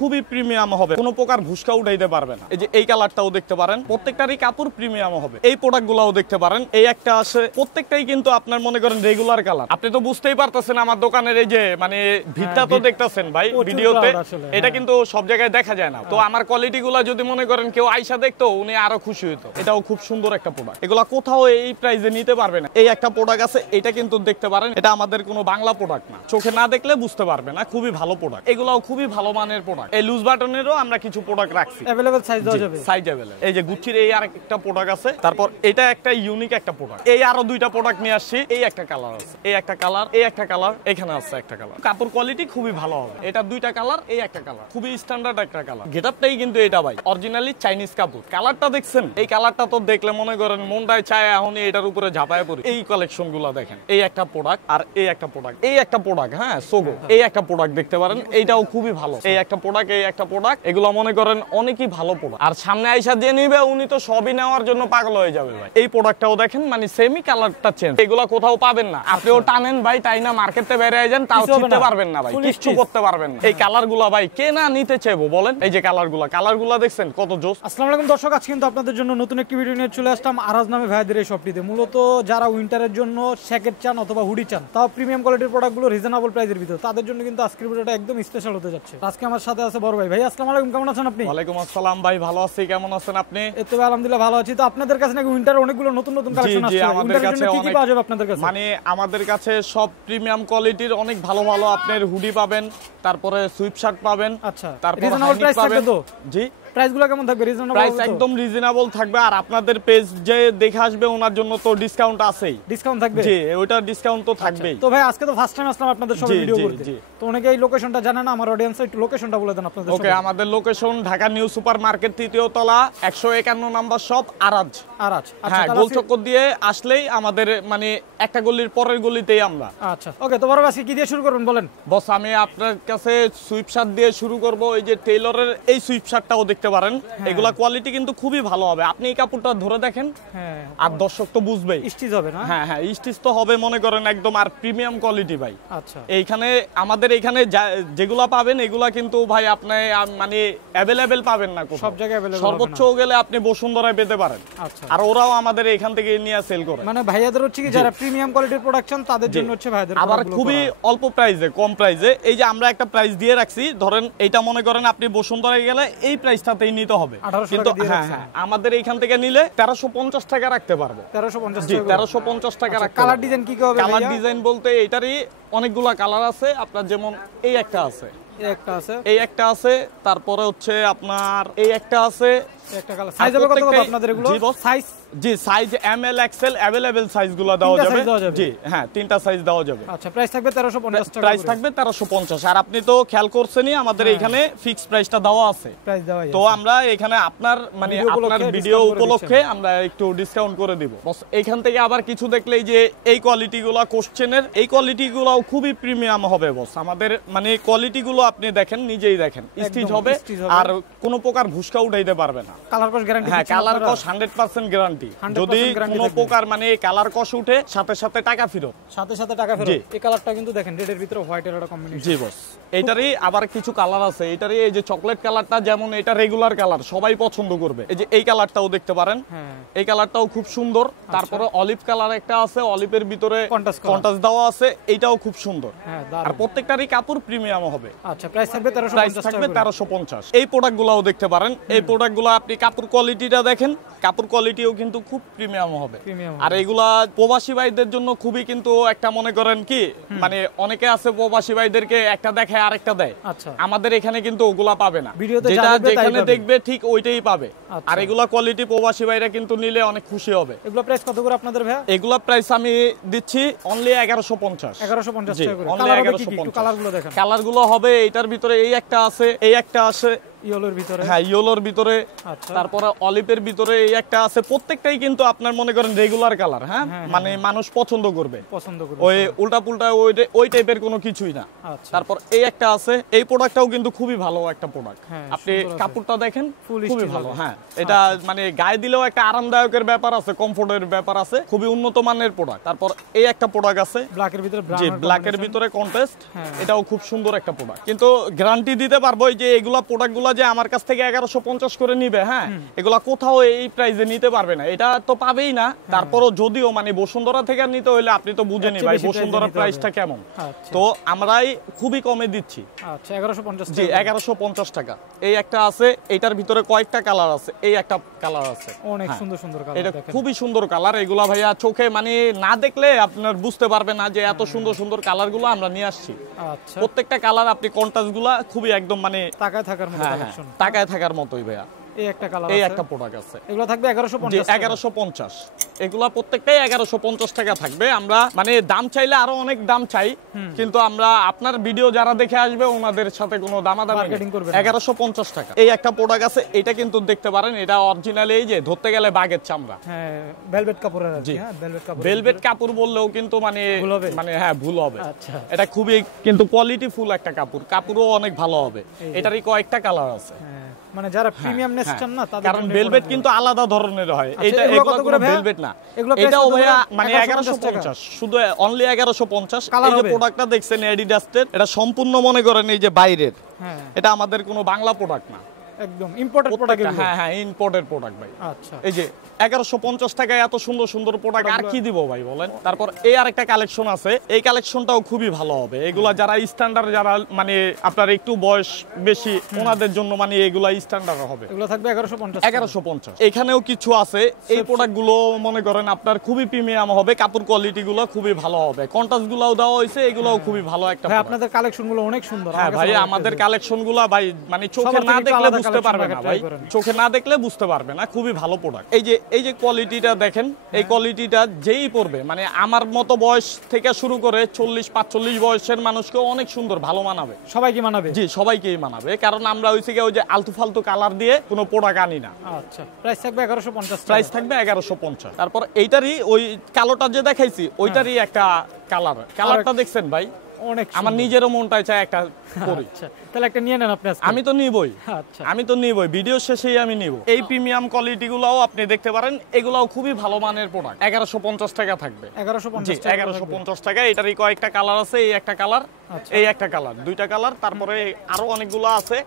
খুবই প্রিমিয়াম হবে, কোনো প্রকার ভুসকা উঠাইতে পারবে না। এই যে এই কালারটাও দেখতে পারেন, প্রত্যেকটারই কাপড় প্রিমিয়াম হবে। এই প্রোডাক্টগুলোও দেখতে পারেন, এই একটা আছে, প্রত্যেকটাই কিন্তু আপনার মনে করেন রেগুলার কালার। আপনি তো বুঝতেই পারতেছেন আমার দোকানের এই যে মানে ভিড়টা তো দেখতেছেন ভাই ভিডিওতে, এটা কিন্তু সব জায়গায় দেখা যায় না। তো আমার কোয়ালিটি গুলা যদি মনে করেন কেউ আইসা দেখতো উনি আরো খুশি হইতো। এটাও খুব সুন্দর একটা প্রোডাক্ট, এগুলা কোথাও এই প্রাইসে নিতে পারবে না। এই একটা প্রোডাক্ট আছে, এটা কিন্তু দেখতে পারেন, এটা আমাদের কোনো বাংলা প্রোডাক্ট না, চোখে না দেখলে বুঝতে পারবে না, খুবই ভালো প্রোডাক্ট। এগুলাও খুবই ভালো মানের প্রোডাক্ট। এই লুজ বাটনেরও আমরা কিছু প্রোডাক্ট রাখছি, अवेलेबल সাইজ দেওয়া যাবে, সাইজ अवेलेबल। এই যে গুচ্চির এই আরেকটা প্রোডাক্ট আছে, তারপর এটা একটা ইউনিক একটা প্রোডাক্ট। এই আরো দুইটা প্রোডাক্ট নিয়ে আসছি। এই একটা কালার আছে, এই একটা কালার, এই একটা কালার, এখানে আছে একটা কালার। কাপড় কোয়ালিটি খুবই ভালো হবে। এটা দুইটা কালার, এই একটা কালার, খুবই স্ট্যান্ডার্ড একটা কালার। গেটআপটাই কিন্তু এটা ভাই অরিজিনালি চাইনিজ কাপড়। কালারটা দেখছেন, এই কালারটা তো দেখলে মনে করেন মনটায় চায় এখন এটার উপরে ঝাঁপায় পড়ি। এই কালেকশন গুলা দেখেন, এই একটা প্রোডাক্ট আর এই একটা প্রোডাক্ট, এই একটা প্রোডাক্ট, হ্যাঁ সোগো, এই একটা প্রোডাক্ট দেখতে পারেন, এইটাও খুবই ভালো। এই একটা প্রোডাক্ট, এই একটা প্রোডাক্ট, এগুলো মনে করেন অনেকই ভালো প্রোডাক্ট। আর সামনে আইসা দিয়ে নিবে উনি তো সবই নেওয়ার জন্য পাগল হয়ে যাবে ভাই। এই প্রোডাক্টটাও দেখেন, মানে সেমি কালারটা চেঞ্জ, এগুলো কোথাও পাবেন না। আপনিও টানেন ভাই, তাই না মার্কেটে বেরিয়ে যান, তাও চিনতে পারবেন না ভাই, কিছু করতে পারবেন না। এই কালার গুলা ভাই কে না নিতে চাইবো বলেন। এই যে কালার গুলা দেখছেন কত জোস। আসসালামু আলাইকুম দর্শক, আজকে কিন্তু আপনাদের জন্য নতুন একটি ভিডিও নিয়ে চলে আসলাম আরাজ নামে ভাইদের এই শপটিতে। মূলত যারা উইন্টারের জন্য জ্যাকেট চান অথবা হুডি চান, তাও প্রিমিয়াম কোয়ালিটির প্রোডাক্টগুলো রিজনেবল প্রাইসের ভিতরে, তাদের জন্য কিন্তু আজকের ভিডিওটা একদম স্পেশাল হতে যাচ্ছে। আজকে আমার সাথে আছে বড় ভাই। ভাই আসসালামু আলাইকুম, কেমন আছেন আপনি? ওয়ালাইকুম আসসালাম ভাই, ভালো আছি, কেমন আছেন আপনি? এই তো আলহামদুলিল্লাহ ভালো আছি। তো আপনাদের কাছে নাকি উইন্টারে অনেকগুলো নতুন নতুন কালেকশন আসছে, আমাদের কাছে কি কি পাওয়া যাবে আপনাদের কাছে? মানে আমাদের কাছে সব প্রিমিয়াম কোয়ালিটির অনেক ভালো ভালো আপনার হুডি পাবেন, তারপরে সুইপ শার্ট পাবেন। আচ্ছা, তারপর রিজনেবল প্রাইস থাকবে তো? জি, প্রাইসগুলো কেমন থাকবে? রিজনেবল প্রাইস একদম রিজনেবল থাকবে। আর আপনাদের পেজ যে দেখে আসবে ওনার জন্য তো ডিসকাউন্ট আছেই। ডিসকাউন্ট থাকবে? জি, ওইটা ডিসকাউন্ট তো থাকবেই। তো ভাই আজকে তো ফার্স্ট টাইম আসলাম আপনাদের সবাই ভিডিও করতে, তো অনেকে এই লোকেশনটা জানে না, আমার অডিয়েন্স একটু লোকেশনটা বলে দেন আপনাদের। ওকে, আমাদের location Dhaka new super market, ৩য় তলা, ১৫১ নাম্বার শপ, আরাজ। আরাজ, হ্যাঁ, গোল চক্কর দিয়ে আসলেই আমাদের মানে একটা গলির পরের গলিতেই আমরা। আচ্ছা ওকে, তো বড় আজকে কি দিয়ে শুরু করবেন বলেন? বস, আমি আপনার কাছে সুইপ শার্ট দিয়ে শুরু করব। এই যে টেইলরের এই সুইপ শার্টটাও দেখতে পারেন, এগুলা কোয়ালিটি কিন্তু খুবই ভালো হবে। আপনি এই কাপড়টা ধরে দেখেন, হ্যাঁ, আর দর্শক তো বুঝবেই স্টিচ হবে না? হ্যাঁ হ্যাঁ, স্টিচ তো হবে মনে করেন একদম, আর প্রিমিয়াম কোয়ালিটি ভাই। আচ্ছা, এইখানে আমাদের এইখানে যেগুলা পাবেন এগুলা কিন্তু ভাই আপনি মানে অ্যাভেলেবেল পাবেন না সব জায়গায় অ্যাভেলেবল, সর্বোচ্চ গেলে আপনি বসুন্ধরায় পেতে পারেন। আচ্ছা, আর ওরাও আমাদের এখান থেকে নিয়ে সেল করে। মানে ভাইয়াদের হচ্ছে কি যারা প্রিমিয়াম কোয়ালিটির প্রোডাকশন তাদের জন্য হচ্ছে ভাইয়াদের, আবার খুবই অল্প প্রাইসে, কম প্রাইসে। এই যে আমরা একটা প্রাইস দিয়ে রাখছি, ধরেন এইটা মনে করেন আপনি বসুন্ধরায় গেলে এই প্রাইসটাতেই নিতে হবে, কিন্তু হ্যাঁ আমাদের এইখান থেকে নিলে ১৩৫০ টাকা রাখতে পারবো। ১৩৫০ টাকা রাখতে। কালার ডিজাইন কি হবে? কালার ডিজাইন বলতে এটারই অনেকগুলা কালার আছে আপনার, যেমন এই একটা আছে, এই একটা আছে, তারপরে হচ্ছে আপনার এই একটা আছে। একটা কালার সাইজ হবে কত কত আপনাদের এগুলো? সাইজ, জি, size M L XL available সাইজগুলো দেওয়া যাবে। জি হ্যাঁ, তিনটা সাইজ দেওয়া যাবে। আচ্ছা, প্রাইস থাকবে ১৩৫০ টাকা, প্রাইস থাকবে ১৩৫০। আর আপনি তো খেয়াল করছেনই আমাদের এখানে ফিক্স প্রাইসটা দেওয়া আছে, প্রাইস দেওয়া আছে। তো আমরা এখানে আপনার মানে আপনার ভিডিও উপলক্ষে আমরা একটু ডিসকাউন্ট করে দিব। বস, এইখান থেকে আবার কিছু দেখলেই যে এই কোয়ালিটিগুলো কোশ্চেনের, এই কোয়ালিটিগুলোও খুবই প্রিমিয়াম হবে বস। আমাদের মানে কোয়ালিটিগুলো আপনি দেখেন, নিজেই দেখেন, স্টিচ হবে, আর কোনো প্রকার ভুসকা উঠাইতে পারবে না। কালার কস গ্যারান্টি? হ্যাঁ, কালার কস 100% গ্যারান্টি। যদি কোনো প্রকার মানে কালার কস উঠে সাথে সাথে টাকা ফেরত, সাথে সাথে টাকা ফেরত। এই কালারটা কিন্তু দেখেন রেডের ভিতরে হোয়াইটের একটা কম্বিনেশন। জি বস, এটারই আবার কিছু কালার আছে। এটারই এই যে চকলেট কালারটা, যেমন এটা রেগুলার কালার, সবাই পছন্দ করবে। এই যে এই কালারটাও দেখতে পারেন, এই কালারটাও খুব সুন্দর। তারপরে অলিভ কালার একটা আছে, অলিভের ভিতরে কন্ট্রাস্ট দেওয়া আছে, এইটাও খুব সুন্দর। আর প্রত্যেকটারই কাপড় প্রিমিয়াম হবে। আচ্ছা, প্রাইস থাকবে ১৩৫০। এই প্রোডাক্টগুলোও দেখতে পারেন। এই প্রোডাক্টগুলো আপনি কাপড় কোয়ালিটিটা দেখেন, কাপড় কোয়ালিটিও কিন্তু খুব প্রিমিয়াম হবে। আর এগুলা প্রবাসী ভাইদের জন্য খুবই কিন্তু একটা মনে করেন কি, মানে অনেকে আছে প্রবাসী ভাইদেরকে একটা দেখায় আরেকটা দেয়। আচ্ছা, আমাদের এখানে কিন্তু ওগুলা পাবে না, যেটা যেখানে দেখবে ঠিক ওইটাই পাবে। আর এগুলা কোয়ালিটি প্রবাসী ভাইরা কিন্তু নিলে অনেক খুশি হবে। এগুলা প্রাইস কত করে আপনাদের ভাই? এগুলা প্রাইস আমি দিচ্ছি অনলি ১১৫০। ১১৫০ টাকা করে। কালার হবে কি কি? একটু কালারগুলো দেখেন। কালারগুলো হবে এটার ভিতরে এই একটা আছে, এই একটা আছে, ইয়েলোর ভিতরে, হ্যাঁ ইয়েলোর ভিতরে, আচ্ছা তারপরে অলিভের ভিতরে এই একটা আছে। প্রত্যেকটাই কিন্তু আপনার মনে করেন রেগুলার কালার, হ্যাঁ মানে মানুষ পছন্দ করবে, পছন্দ করি। ওই উল্টা পুল্টা ওই টাইপের কোনো কিছুই না। আচ্ছা তারপর এই একটা আছে, এই প্রোডাক্টটাও কিন্তু খুবই ভালো একটা প্রোডাক্ট। হ্যাঁ, আপনি সুন্দর আছে। কাপড়টা দেখেন Full খুবই stitch ভালো, হবে। হ্যাঁ এটা মানে গায়ে দিলেও একটা আরামদায়কের ব্যাপার আছে, কমফোর্টের ব্যাপার আছে, খুবই উন্নত মানের প্রোডাক্ট। তারপর এই একটা প্রোডাক্ট আছে ব্ল্যাকের ভিতরে, যে ব্রাউন ব্ল্যাকের ভিতরে কন্ট্রাস্ট, হ্যাঁ। এটাও খুব সুন্দর একটা প্রোডাক্ট। কিন্তু গ্যারান্টি দিতে পারবো এই যে এগুলা প্রোডাক্টগুলো যে আমার কাছ থেকে 1150 করে নিবে, হ্যাঁ এগুলা কোথাও এই প্রাইসে নিতে পারবে না, এটা তো পাবেই না। তারপরও যদিও মানে বসুন্ধরা থেকে নিতে হলে আপনি তো বুঝেনি একটু ভাই বেশি price বসুন্ধরা নিতে হবে। প্রাইসটা কেমন, আচ্ছা। তো আমরাই খুবই কমে দিচ্ছি। আচ্ছা 1150 জি 1150 টাকা। এই একটা আছে, এটার ভিতরে কয়েকটা কালার আছে, এই একটা কালার আছে, অনেক হ্যাঁ। সুন্দর সুন্দর কালার এটা দেখেন। খুবই সুন্দর কালার। এগুলা ভাইয়া চোখে মানে না দেখলে আপনার বুঝতে পারবে না যে এত সুন্দর সুন্দর কালার গুলো আমরা নিয়ে আসছি। আচ্ছা প্রত্যেকটা কালার আপনি কন্ট্রাস্ট গুলা খুবই একদম মানে তাকায় থাকার মতো হ্যাঁ, কালেকশন। তাকায় থাকার মতোই ভাইয়া। এই একটা কালার এই আছে, একটা প্রোডাক্ট আছে, এগুলো থাকবে যে 1150 1150। এগুলা প্রত্যেকটাই 1150 টাকা থাকবে। আমরা মানে দাম চাইলে আরো অনেক দাম চাই, কিন্তু আমরা আপনার ভিডিও যারা দেখে আসবে ওনাদের সাথে কোনো দামাদামি Marketing করবেন না। 1150 টাকা। এই একটা প্রোডাক্ট আছে, এটা কিন্তু দেখতে পারেন, এটা অরিজিনালি এই যে ধরতে গেলে বাঘের চামড়া। হ্যাঁ ভেলভেট কাপড়ের আর কি, জি। হ্যাঁ ভেলভেট কাপড়। ভেলভেট কাপড় বললেও কিন্তু মানে ভুল হবে? মানে হ্যাঁ ভুল হবে। আচ্ছা এটা খুবই কিন্তু কোয়ালিটি ফুল একটা কাপড়, কাপড়ও অনেক ভালো হবে। এই যে। এটারই কয়েকটা কালার আছে, হ্যাঁ মানে যারা প্রিমিয়ামনেস হ্যাঁ। চান না তাদের কারণ জন্য ভেলভেট এই কিন্তু আলাদা ধরনের হয়। আচ্ছা, এটা এগুলো এগুলো কত কোনো করে ভাইয়া? ভেলভেট না, এগুলো price এটাও কত করে? ভাইয়া মানে 1150 টাকা। 1150, শুধু অনলি 1150। কালার এই যে হবে? প্রোডাক্টটা দেখছেন অ্যাডিডাসের, এটা সম্পূর্ণ মনে করেন এই যে বাইরের, হ্যাঁ এটা আমাদের কোনো বাংলা প্রোডাক্ট না, একদম ইম্পোর্টেড প্রোডাক্ট প্রত্যেকটা এগুলো। হ্যাঁ হ্যাঁ ইম্পোর্টেড প্রোডাক্ট ভাই। আচ্ছা এই যে 1150 টাকায় এত সুন্দর সুন্দর প্রোডাক্ট আর কি দিব ভাই বলেন। তারপর এই আরেকটা কালেকশন আছে, এই কালেকশনটাও খুবই ভালো হবে। এগুলা যারা স্ট্যান্ডার্ড, যারা মানে আপনার একটু বয়স বেশি, ওনাদের জন্য মানে এগুলা স্ট্যান্ডার্ড হবে। এগুলো থাকবে 1150 1150। এখানেও কিছু আছে, এই প্রোডাক্ট গুলো মনে করেন আপনার খুবই প্রিমিয়াম হবে, কাপড় কোয়ালিটি গুলো খুবই ভালো হবে, কন্ট্রাস্ট গুলাও দেওয়া হয়েছে, এগুলাও খুবই ভালো একটা ভাই product। আপনাদের কালেকশন গুলো অনেক সুন্দর। হ্যাঁ আমার ভাই কাছে ভালো আমাদের লাগতেছে। কালেকশন গুলা ভাই মানে চোখে সবার না থেকে একটু দেখলে আলাদা বুঝতে collection পারবে রাখার না try ভাই, করেন। চোখে না দেখলে বুঝতে পারবে না, খুবই ভালো প্রোডাক্ট। এই যে কোয়ালিটিটা দেখেন, এই কোয়ালিটিটা যেই পরবে মানে আমার মতো বয়স থেকে শুরু করে 40-45 বয়সের মানুষকেও অনেক সুন্দর ভালো মানাবে। সবাই কি মানাবে? জি সবাইকেই মানাবে, কারণ আমরা হইছে কি ওই যে আলতু ফালতু কালার দিয়ে কোনো প্রোডাক্ট আনি না। আচ্ছা প্রাইস থাকবে 1150 প্রাইস থাকবে 1150। তারপর এইটারই ওই কালোটা যে দেখাইছি ওইটারই একটা কালারটা দেখছেন ভাই, অনেক আমার নিজেরও মনটাই চায় একটা করি। আচ্ছা তাহলে একটা নিয়ে নেন আপনি আজকে। আমি তো নিবই, আচ্ছা আমি তো নিবই, ভিডিও শেষেই আমি নিব। এই প্রিমিয়াম কোয়ালিটি গুলাও আপনি দেখতে পারেন, এগুলাও খুবই ভালো মানের প্রোডাক্ট। 1150 টাকা থাকবে। 1150 জি 1150 টাকা। এটারই কয়েকটা কালার আছে, এই একটা কালার, আচ্ছা। এই একটা কালার, দুইটা কালার। তারপরে আরো অনেকগুলো আছে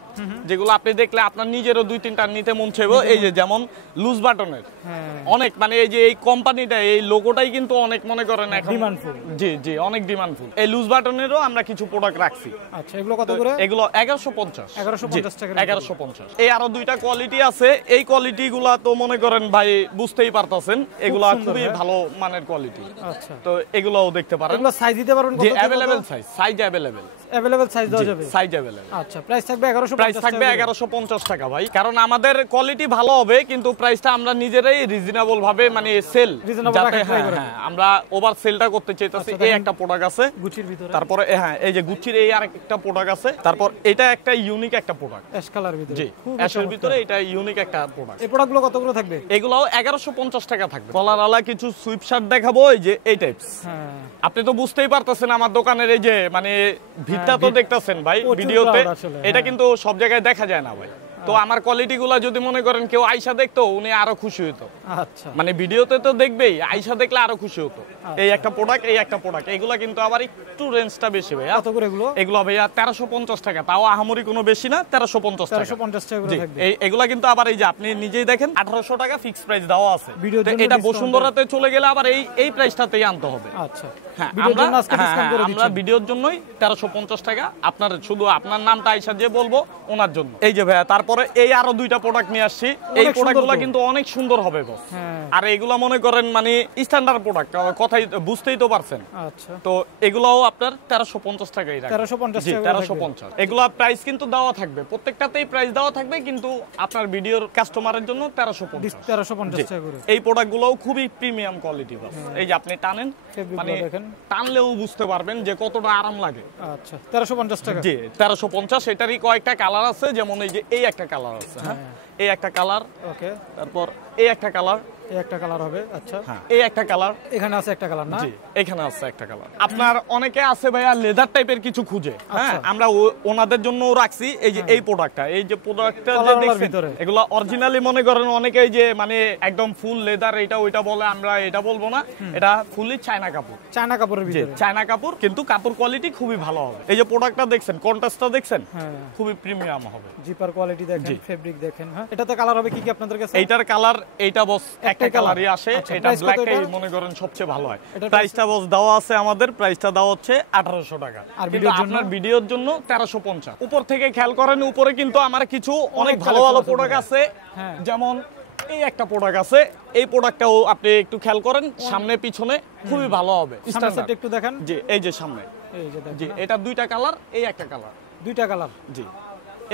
যেগুলো আপনি দেখলে আপনার নিজেরও 2-3টা নিতে মন চাইবে। এই যে যেমন লুজ বাটনের, হ্যাঁ অনেক মানে এই যে এই কোম্পানিটা, এই লোগোটাই কিন্তু অনেক মনে করেন এখন ডিমান্ডফুল। জি জি অনেক ডিমান্ডফুল। এই লুজ বাটনেরও আমরা কিছু প্রোডাক্ট রাখছি। আচ্ছা এগুলো কত করে? এগুলো 1150। 1150 টাকা। 1150। এই আরো দুইটা কোয়ালিটি আছে, এই কোয়ালিটি গুলা তো মনে করেন ভাই বুঝতেই পারতাছেন, এগুলা সুন্দর, খুবই হ্যাঁ। ভালো মানের কোয়ালিটি। আচ্ছা তো এগুলোও দেখতে পারেন, এগুলো সাইজ দিতে পারবেন কত যে থেকে কত? Available size available available size দেওয়া যাবে। Size available. আচ্ছা প্রাইস থাকবে 1150 প্রাইস থাকবে 1150 টাকা ভাই, কারণ আমাদের কোয়ালিটি ভালো হবে, কিন্তু প্রাইসটা আমরা নিজেরাই রিজনেবল ভাবে মানে সেল Reasonable যাতে রাখার try করেন। আমরা ওভার সেলটা করতে চাইতাছি। আচ্ছা, এই দেখেন। একটা প্রোডাক্ট আছে, গুচির ভিতরে তারপরে হ্যাঁ এই যে গুচ্ছির এই আরেকটা প্রোডাক্ট আছে। তারপর এটা একটা ইউনিক একটা প্রোডাক্ট। অ্যাশ কালার ভিতরে। জি খুব অ্যাশের ভিতরে এটা ইউনিক একটা প্রোডাক্ট। এই প্রোডাক্টগুলো কত করে থাকবে? এগুলাও 1150 টাকা থাকবে। কলারওয়ালা কিছু সুইপ শার্ট দেখাবো, এই যে এই টাইপস। হ্যাঁ আপনি তো বুঝতেই পারতেছেন আমার দোকানের এই যে মানে ভিড়টা তো ভিড়। দেখতেছেন ভাই প্রচুর ভিডিওতে, crowd আসলে, এটা হ্যাঁ। কিন্তু সব জায়গায় দেখা যায় না ভাই। তো আমার কোয়ালিটি গুলা যদি মনে করেন কেউ আইসা দেখতো, উনি আরো খুশি হতো। আচ্ছা মানে ভিডিওতে তো দেখবেই, আইসা দেখলে আরো খুশি হতো। এই একটা প্রোডাক্ট, এই একটা প্রোডাক্ট, এগুলা কিন্তু আবার একটু রেঞ্জটা বেশি ভাইয়া। কত করে এগুলো? এগুলো ভাইয়া 1350 টাকা, তাও আহামরি কোনো বেশি না, 1350 টাকা। 1350 টাকা করে জি, থাকবে। এগুলা কিন্তু আবার এই যে আপনি নিজেই দেখেন 1800 টাকা ফিক্স প্রাইস দেওয়া আছে। ভিডিওর তো জন্য এটা discount বসুন্ধরাতে চলে গেলে আবার এই প্রাইসটাতেই আনতে হবে। আচ্ছা হ্যাঁ, ভিডিওর জন্য আজকে হ্যাঁ, ডিসকাউন্ট করে আমরা দিচ্ছি। ভিডিওর জন্যই 1350 টাকা, আপনার শুধু আপনার নামটা আইসা দিয়ে বলবো ওনার জন্য। এই যে ভাইয়া তারপরে এই আরো দুইটা প্রোডাক্ট নিয়ে আসছি। এই অনেক প্রোডাক্টগুলো সুন্দর তো। কিন্তু অনেক সুন্দর হবে বস। হ্যাঁ আর এগুলা মনে করেন মানে স্ট্যান্ডার্ড প্রোডাক্ট, কথাই বুঝতেই তো পারছেন। আচ্ছা তো এগুলাও আপনার 1350 টাকাই রাখবে। 1350 জি, টাকা করে 1350। এগুলা প্রাইস কিন্তু দেওয়া থাকবে, প্রত্যেকটাতেই প্রাইস দেওয়া থাকবে, কিন্তু আপনার ভিডিওর কাস্টমারের জন্য 1350। 1350 টাকা করে। এই প্রোডাক্টগুলোও খুবই প্রিমিয়াম কোয়ালিটি বস। এই যে আপনি টানেন, Fabric মানে গুলো দেখেন। টানলেও বুঝতে পারবেন যে কতটা আরাম লাগে। আচ্ছা 1350 টাকা। জি 1350। এটারই কয়েকটা কালার আছে, যেমন এই যে এই একটা একটা কালার আছে, হ্যাঁ এই একটা কালার, ওকে, তারপর এই একটা কালার, এই একটা কালার হবে, আচ্ছা হ্যাঁ এই একটা কালার, এখানে আছে একটা কালার না? জি এখানে আছে একটা কালার। আপনার অনেকে আছে ভাইয়া লেদার টাইপের কিছু খুঁজে, হ্যাঁ আচ্ছা। আমরা ওনাদের জন্য রাখছি এই যে এই প্রোডাক্টটা, এই যে প্রোডাক্টটা যে কলারওয়ালার দেখছেন ভিতরে। এগুলো অরিজিনালি মনে করেন অনেকে যে মানে একদম ফুল লেদার এটা ওইটা বলে, আমরা এটা বলবো না, এটা ফুলি চায়না কাপড়, চায়না কাপড়ের জি ভিতরে, চায়না কাপড়, কিন্তু কাপড় কোয়ালিটি খুবই ভালো হবে। এই যে প্রোডাক্টটা দেখছেন, কন্ট্রাস্টটা দেখছেন, হ্যাঁ খুবই প্রিমিয়াম হবে। জিপার কোয়ালিটি দেখেন, ফেব্রিক দেখেন, হ্যাঁ এটাতে কালার হবে কি কি আপনাদের কাছে? এইটার কালার এইটা বস একটা একটাই কালারই colour? আসে, আচ্ছা, এটা price কত ব্ল্যাকটাই এটার? মনে করেন সবচেয়ে ভালো হয়। এটার প্রাইসটা বস দেওয়া আছে, আমাদের প্রাইসটা দেওয়া হচ্ছে 1800 টাকা, আর কিন্তু ভিডিওর জন্য? আপনার ভিডিওর জন্য 1350। উপর থেকে খেয়াল করেন, উপরে কিন্তু আমার কিছু অনেক ভালো ভালো collection আছে প্রোডাক্ট আছে, হ্যাঁ। যেমন এই একটা প্রোডাক্ট আছে, এই প্রোডাক্টটাও আপনি একটু খেয়াল করেন, সামনে পিছনে খুবই ভালো হবে। সামনের Standard। সাইডটা একটু দেখেন, জি এই যে সামনে, এই যে দেখেন, জি এটা দুইটা কালার, এই একটা কালার, দুইটা কালার, জি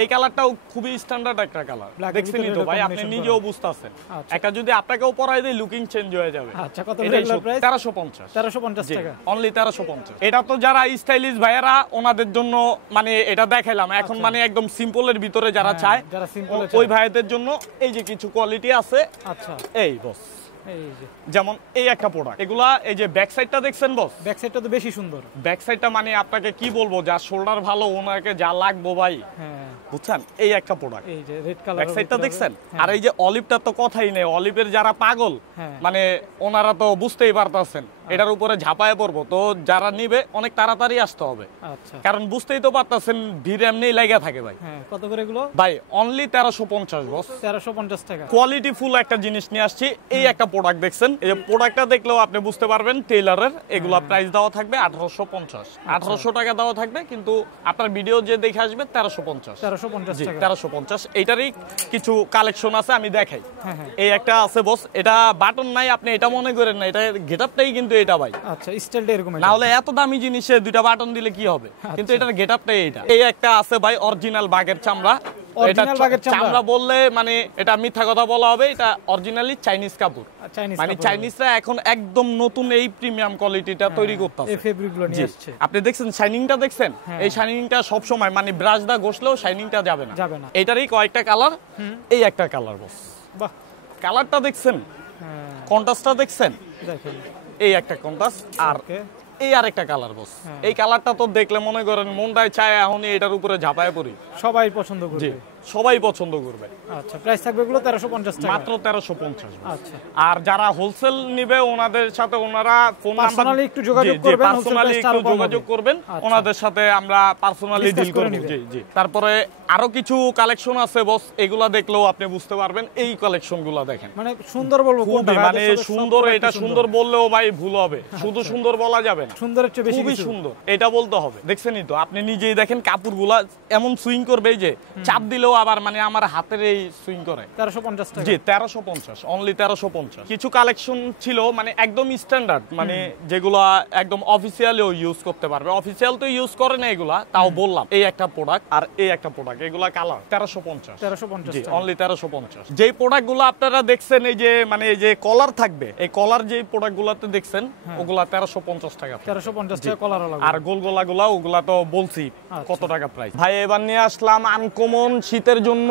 এই কালারটাও খুবই স্ট্যান্ডার্ড একটা কালার, Black এর দেখছেনই ভিতরে তো এটা ভাই, আপনি combination নিজেও করা। বুঝতেছেন। আচ্ছা। একটা যদি আপনাকেও পরাই দেয়, লুকিং চেঞ্জ হয়ে যাবে। আচ্ছা, কত এটাই regular price? 1350, 1350 জি টাকা, অনলি 1350। এটা তো যারা স্টাইলিশ ভাইয়ারা ওনাদের জন্য মানে এটা দেখাইলাম, এখন মানে একদম সিম্পলের ভিতরে যারা হ্যাঁ, চায়, যারা simple এ ওই চায়। ভাইয়াদের জন্য এই যে কিছু কোয়ালিটি আছে, আচ্ছা এই বস এই যে যেমন এই একটা প্রোডাক্ট, এগুলা এই যে ব্যাক সাইডটা দেখছেন বস, ব্যাক সাইডটা তো বেশি সুন্দর, ব্যাক সাইডটা মানে আপনাকে কি বলবো, যা শোল্ডার ভালো, ওনাকে যা লাগবো ভাই, হ্যাঁ বুঝছেন, এই একটা প্রোডাক্ট। এই যে রেড কালার ব্যাক সাইডটা দেখছেন, আর এই যে অলিভটা তো কথাই নেই, অলিভের যারা পাগল হ্যাঁ। মানে ওনারা তো বুঝতেই পারতাছেন, এটার উপরে ঝাঁপায় পড়বো, তো যারা নিবে অনেক তাড়াতাড়ি আসতে হবে, আচ্ছা কারণ বুঝতেই তো পারতাছেন ভিড় এমনি লাগা থাকে ভাই। হ্যাঁ, কত করে এগুলো? ভাই অনলি 1350 বস, 1350 টাকা, কোয়ালিটি ফুল একটা জিনিস নিয়ে আসছি। এই একটা প্রোডাক্ট দেখছেন, এই যে প্রোডাক্টটা দেখলেও আপনি বুঝতে পারবেন টেইলারের, এগুলা প্রাইস দেওয়া থাকবে 1850, 1800 টাকা দেওয়া থাকবে, কিন্তু আপনার ভিডিও যে দেখে আসবে 1350, 1350 জি টাকা, 1350। এইটারই কিছু কালেকশন আছে, আমি দেখাই। হ্যাঁ হ্যাঁ, এই একটা আছে বস, এটা বাটন নাই, আপনি এটা মনে করেন না, এটা গেটআপটাই কিন্তু এটা ভাই, আচ্ছা স্টাইলটা এরকম, না হলে এত দামি জিনিসে দুইটা বাটন দিলে কি হবে, কিন্তু এটার গেটআপটাই এটা। এই একটা আছে ভাই অরিজিনাল বাঘের চামড়া, এটা Original বাঘের চামড়া? চামড়া বললে মানে এটা মিথ্যা কথা বলা হবে, এটা অরিজিনালি চাইনিজ কাপড়, চাইনিজ মানে চাইনিজরা এখন একদম নতুন এই প্রিমিয়াম কোয়ালিটিটা তৈরি করতেছে। এই ফেব্রিক গুলো নিয়ে আসছে, আপনি দেখছেন শাইনিংটা দেখছেন, এই শাইনিংটা সব সময় মানে ব্রাশ দা ঘষলেও শাইনিংটা যাবে না, যাবে না। এটারই কয়েকটা কালার, এই একটা কালার বস, বাহ কালারটা দেখছেন, হ্যাঁ কন্ট্রাস্টটা দেখছেন, দেখেন, এই একটা কন্ট্রাস্ট, আর ওকে এই আরেকটা কালার বস, এই কালারটা তো দেখলে মনে করেন মনটায় চায় এখনই এটার উপরে ঝাঁপায় পড়ি, সবাই পছন্দ জি করবে, সবাই পছন্দ করবে। আচ্ছা প্রাইস থাকবে এগুলো 1350 টাকা মাত্র 1350। আচ্ছা আর যারা হোলসেল নিবে ওনাদের সাথে ওনারা ফোন নাম্বার Personally একটু যোগাযোগ করবেন, wholesale পার্সোনালি price টা একটু আরো কম যোগাযোগ হবে। করবেন, আচ্ছা। ওনাদের সাথে আমরা পার্সোনালি Discuss ডিল করে করব, নিবে। জি জি। তারপরে আরো কিছু কালেকশন আছে বস, এগুলা দেখলেও আপনি বুঝতে পারবেন, এই কালেকশনগুলো দেখেন, মানে সুন্দর বলবো কোনটা খুবই ভাই? মানে আমাদের সব সুন্দর, product এটা ই সুন্দর বললেও ভাই ভুল হবে, শুধু সুন্দর বলা যাবে না, সুন্দরের চেয়ে বেশি খুবই কিছু। সুন্দর এটা বলতে হবে। দেখছেনই তো, আপনি নিজেই দেখেন কাপড়গুলা এমন সুইং করবে, এই যে চাপ দিলেও আবার মানে আমার হাতের এই সুইং করে। 1350 টাকা, জি 1350, অনলি 1350। কিছু কালেকশন ছিল মানে একদম স্ট্যান্ডার্ড, মানে যেগুলো একদম অফিসিয়ালিও ইউজ করতে পারবে, অফিসিয়াল তো ইউজ করে না এগুলা, তাও বললাম। এই একটা প্রোডাক্ট আর এই একটা প্রোডাক্ট, এগুলা কালার 1350, 1350 জি টাকা, অনলি 1350। যেই প্রোডাক্টগুলো আপনারা দেখছেন, এই যে মানে এই যে কলার থাকবে, এই কলার যে প্রোডাক্টগুলোতে দেখছেন ওগুলা 1350 টাকা থাকবে। 1350 টাকা কলার লাগবে, আর গোলগোলা গুলা ওগুলা তো বলছি আচ্ছা। কত টাকা প্রাইস। ভাই এবার নিয়ে আসলাম আনকমন শীতের জন্য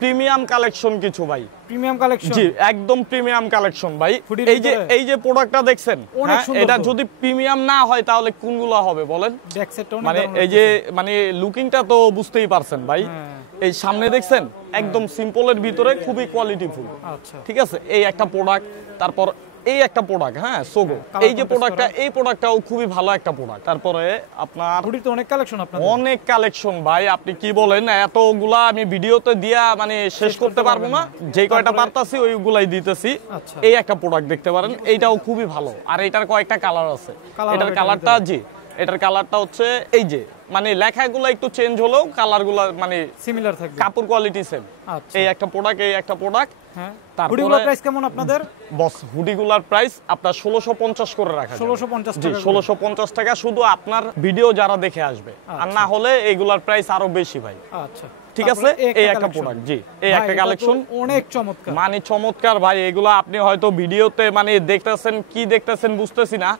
প্রিমিয়াম কালেকশন কিছু ভাই, প্রিমিয়াম কালেকশন, জি একদম প্রিমিয়াম কালেকশন ভাই। Hoodie-র এই যে প্রোডাক্টটা দেখছেন, অনেক হ্যাঁ, সুন্দর এটা তো। যদি প্রিমিয়াম না হয় তাহলে কোনগুলা হবে বলেন? ব্যাক সাইডটা অনেক মানে দারুণ এই যে লাগতেছে। মানে লুকিংটা তো বুঝতেই পারছেন ভাই, হ্যাঁ। এই সামনে দেখছেন একদম সিম্পলের ভিতরে খুবই কোয়ালিটিফুল, আচ্ছা ঠিক আছে। এই একটা প্রোডাক্ট, তারপর এই একটা প্রোডাক্ট, হ্যাঁ সোগো, Color এই যে contrast প্রোডাক্টটা, করা। এই প্রোডাক্টটাও খুবই ভালো একটা প্রোডাক্ট। তারপরে আপনার হুডি তো অনেক কালেকশন আপনাদের, অনেক কালেকশন ভাই, আপনি কি বলেন, এতগুলা আমি ভিডিওতে দিয়া মানে শেষ করতে পারবো না, যে কয়টা পারতাছি ওইগুলাই দিতেছি। আচ্ছা। এই একটা প্রোডাক্ট দেখতে পারেন, এইটাও খুবই ভালো, আর এটার কয়েকটা কালার আছে। Colour এটার হবে কালারটা, জি এটার কালারটা হচ্ছে এই যে মানে লেখাগুলো একটু চেঞ্জ হলেও কালারগুলো মানে সিমিলার থাকবে, কাপড় কোয়ালিটি সেম। আচ্ছা এই একটা প্রোডাক্ট, এই একটা প্রোডাক্ট। হ্যাঁ, তারপরে- হুডিগুলোর প্রাইস কেমন আপনাদের? বস হুডিগুলার প্রাইস আপনার 1650 করে রাখা যাবে। 1650 জি টাকা করে। 1650 টাকা, শুধু আপনার ভিডিও যারা দেখে আসবে, আর না হলে এগুলার প্রাইস আরো বেশি ভাই। আচ্ছা ঠিক আছে, এই একটা প্রোডাক্ট, জি এই একটা কালেকশন অনেক চমৎকার, মানে চমৎকার ভাই। এগুলো আপনি হয়তো ভিডিওতে মানে দেখতেছেন, কি দেখতেছেন বুঝতেছি না,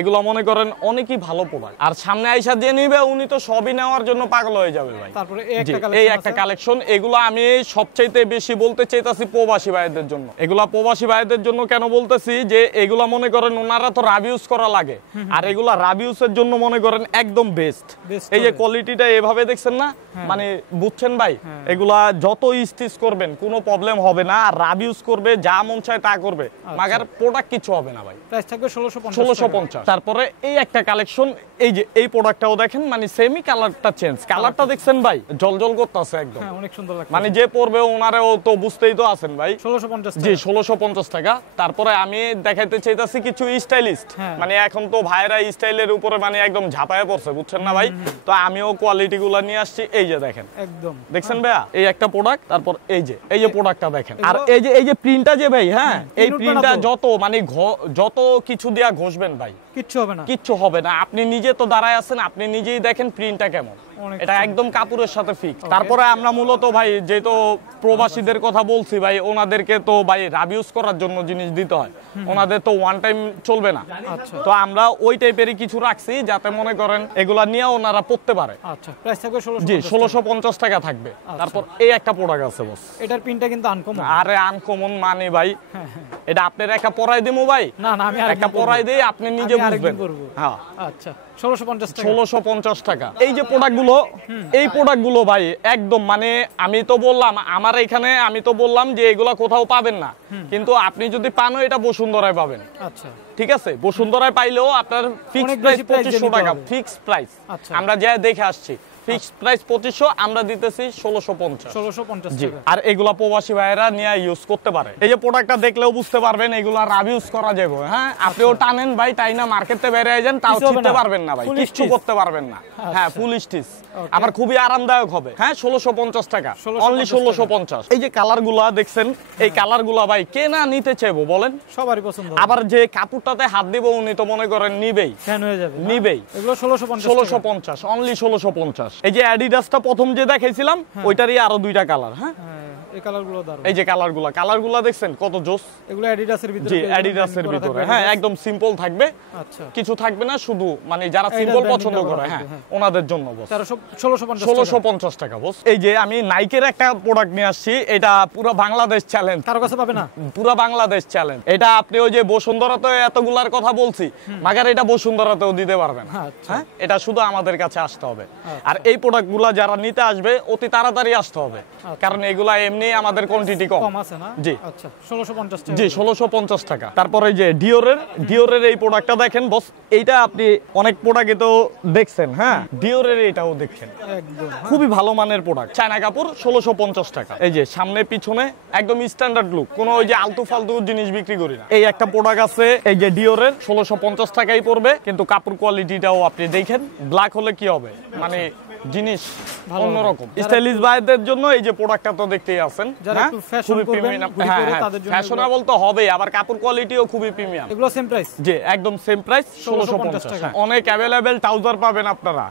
এগুলো মনে করেন অনেকই ভালো প্রোডাক্ট। আর সামনে আইসা দিয়ে নিবে উনি তো সবই নেওয়ার জন্য পাগল হয়ে যাবে ভাই। তারপরে এই একটা কালেকশন, এগুলো আমি সবচাইতে বেশি বলতে চাইতাছি প্রবাসী ভাইদের জন্য। এগুলা প্রবাসী ভাইদের জন্য কেন বলতেছি, যে এগুলা মনে করেন ওনারা তো রাব ইউজ করা লাগে, আর এগুলা রাব ইউজের জন্য মনে করেন একদম বেস্ট। এই যে কোয়ালিটিটা এভাবে দেখছেন না, মানে বুঝছেন ভাই, এগুলা যত স্টিচ করবেন কোনো প্রবলেম হবে না, আর রাব ইউজ করবে যা মন চায় তা করবে, মাগার প্রোডাক্ট কিছু হবে না ভাই। প্রাইস থাকবে 1650। তারপরে এই একটা কালেকশন, এই যে এই প্রোডাক্টটাও দেখেন, মানে সেমি কালারটা চেঞ্জ, কালারটা দেখছেন ভাই জলজল করতেছে একদম, অনেক সুন্দর লাগছে। মানে যে পরবে ওনারেও তো বুঝতেই তো আছেন ভাই। 1650 জি 1650 টাকা। তারপরে আমি দেখাইতে চাইতাছি কিছু স্টাইলিস্ট, মানে এখন তো ভাইরা স্টাইলের উপরে মানে একদম ঝাঁপায় পড়ছে, বুঝছেন না ভাই। তো আমিও কোয়ালিটি গুলা নিয়ে আসছি, এই যে দেখেন একদম, দেখছেন ভাইয়া এই একটা প্রোডাক্ট। তারপর এই যে প্রোডাক্টটা দেখেন, আর এই যে প্রিন্টটা যে ভাই, হ্যাঁ এই প্রিন্টটা যত মানে যত কিছু দিয়া ঘষবেন ভাই কিচ্ছু হবে না, কিচ্ছু হবে না। আপনি নিজে তো দাঁড়ায় আছেন, আপনি নিজেই দেখেন প্রিন্টটা কেমন, এটা একদম কাপড়ের সাথে ফিক্স। তারপরে আমরা মূলত ভাই যেহেতু প্রবাসীদের কথা বলছি ভাই, ওনাদেরকে তো ভাই রাব ইউজ করার জন্য জিনিস দিতে হয়, ওনাদের তো ওয়ান টাইম চলবে না। তো আমরা ওই টাইপেরই কিছু রাখছি যাতে মনে করেন এগুলা নিয়ে ওনারা পড়তে পারে। আচ্ছা প্রাইস থাকবে 1650। জি 1650 টাকা থাকবে। তারপর এই একটা প্রোডাক্ট আছে বস, এটার প্রিন্টটা কিন্তু আনকমন। আরে আনকমন মানে ভাই, এটা আপনার একটা পরাই দিমু ভাই, না আমি একটা পরাই দেই, আপনি নিজে বুঝবেন। হ্যাঁ আচ্ছা 1650 টাকা। 1650 টাকা। এই যে প্রোডাক্টগুলো ভাই একদম মানে আমি তো বললাম আমার এখানে, আমি তো বললাম যে এগুলা কোথাও পাবেন না, কিন্তু আপনি যদি পানও এটা বসুন্ধরায় পাবেন। আচ্ছা ঠিক আছে, বসুন্ধরায় পাইলেও আপনার ফিক্সড প্রাইস 2500 টাকা, ফিক্সড প্রাইস। আমরা যা দেখে আসছি ফিক্সড প্রাইস 2500, আমরা দিতেছি 1650 টাকা। আর এগুলা প্রবাসী ভাইয়েরা নিয়ে ইউজ করতে পারে। এই যে প্রোডাক্টটা দেখলেও বুঝতে পারবেন এগুলা রাব ইউজ করা যাবে। হ্যাঁ আপনিও টানেন ভাই, তাই না মার্কেটে বের হয়ে যান, তাও ছিটতে পারবেন না ভাই, কিচ্ছু করতে পারবেন না। হ্যাঁ ফুল স্টিচ, আবার খুবই আরামদায়ক হবে। হ্যাঁ 1650 টাকা, অনলি 1650। এই যে কালারগুলা দেখছেন, এই কালারগুলা ভাই কে না নিতে চাইবো বলেন, সবারই পছন্দ। আবার যে কাপড়টাতে হাত দিব উনি তো মনে করেন নিবেই, ফ্যান হয়ে যাবে, নিবেই। এগুলো 1650, অনলি 1650। এই যে অ্যাডিডাসটা প্রথম যে দেখাইছিলাম ওইটারই আরো দুইটা কালার। হ্যাঁ এই কালারগুলো দারুণ। এই যে কালারগুলো দেখছেন কত জোস, এগুলো অ্যাডিডাসের ভিতরে। জি অ্যাডিডাসের ভিতরে, হ্যাঁ একদম সিম্পল থাকবে। আচ্ছা কিছু থাকবে না, শুধু মানে যারা সিম্পল পছন্দ করে হ্যাঁ ওনাদের জন্য বস 1650 টাকা বস। এই যে আমি নাইকের একটা প্রোডাক্ট নিয়ে আসছি, এটা পুরো বাংলাদেশ চ্যালেঞ্জ, কারো কাছে পাবে না, পুরো বাংলাদেশ চ্যালেঞ্জ। এটা আপনি ওই যে বসুন্ধরাতে এতগুলার কথা বলছি, মাগার এটা বসুন্ধরাতেও দিতে পারবেন। হ্যাঁ এটা শুধু আমাদের কাছে আসতে হবে। আর এই প্রোডাক্টগুলো যারা নিতে আসবে অতি তাড়াতাড়ি আসতে হবে, কারণ এগুলা এমনি আমাদের কোয়ান্টিটি কম আছে না। জি আচ্ছা 1650 টাকা। জি 1650 টাকা। তারপরে যে ডিওরের এই প্রোডাক্টটা দেখেন বস, এইটা আপনি অনেক প্রোডাক্টে তো দেখছেন, হ্যাঁ ডিওরের এটাও দেখেন একদম খুবই ভালো মানের প্রোডাক্ট। চায়না কাপড় 1650 টাকা। এই যে সামনে পিছনে একদম স্ট্যান্ডার্ড লুক, কোনো ওই যে আলতু ফালতু জিনিস বিক্রি করি না। এই একটা প্রোডাক্ট আছে এই যে ডিওরের, 1650 টাকাই পড়বে, কিন্তু কাপড় কোয়ালিটিটাও আপনি দেখেন, ব্ল্যাক হলে কি হবে মানে জিনিস অন্যরকম। স্টাইলিশ ভাইদের জন্য এই যে প্রোডাক্টটা তো দেখতেই আছেন, খুবই প্রিমিয়াম, ফ্যাশনেবল তো হবে, আবার কাপড় কোয়ালিটিও খুবই প্রিমিয়াম। এগুলো সেম প্রাইস, জি একদম সেম প্রাইস 1650 টাকা। অনেক अवेलेबल ট্রাউজার পাবেন আপনারা,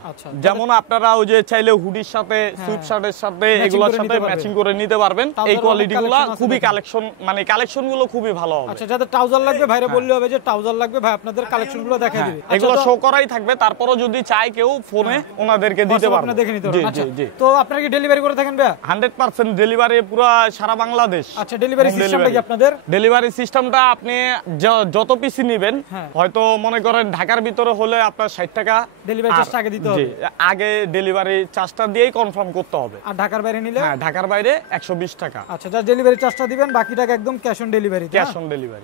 যেমন আপনারা ওই যে চাইলে হুডির সাথে সুইপ শার্টের সাথে এগুলোর সাথে ম্যাচিং করে নিতে পারবেন। এই কোয়ালিটিগুলো খুবই কালেকশন, মানে কালেকশনগুলো খুবই ভালো হবে। আচ্ছা যাদের ট্রাউজার লাগবে ভাইরা বললে হবে যে ট্রাউজার লাগবে ভাই, আপনাদের কালেকশনগুলো দেখাই দিবে। এগুলো শো করাই থাকবে, তারপরও যদি চাই কেউ ফোনে ওনাদেরকে দিতে পারবে, দেখে নিতে পারবেন। আচ্ছা তো আপনারা কি ডেলিভারি করে থাকেন ভাই? 100% ডেলিভারি পুরো সারা বাংলাদেশ। আচ্ছা ডেলিভারি সিস্টেমটা কি আপনাদের? ডেলিভারি সিস্টেমটা আপনি যত পিসি নেবেন, হয়তো মনে করেন ঢাকার ভিতরে হলে আপনার 60 টাকা ডেলিভারি চার্জটা আগে দিতে হবে। জি আগে ডেলিভারি চার্জটা দিয়েই কনফার্ম করতে হবে। আর ঢাকার বাইরে নিলে? হ্যাঁ ঢাকার বাইরে 120 টাকা। আচ্ছা যা ডেলিভারি চার্জটা দিবেন, বাকি টাকা একদম cash on delivery. Cash on delivery.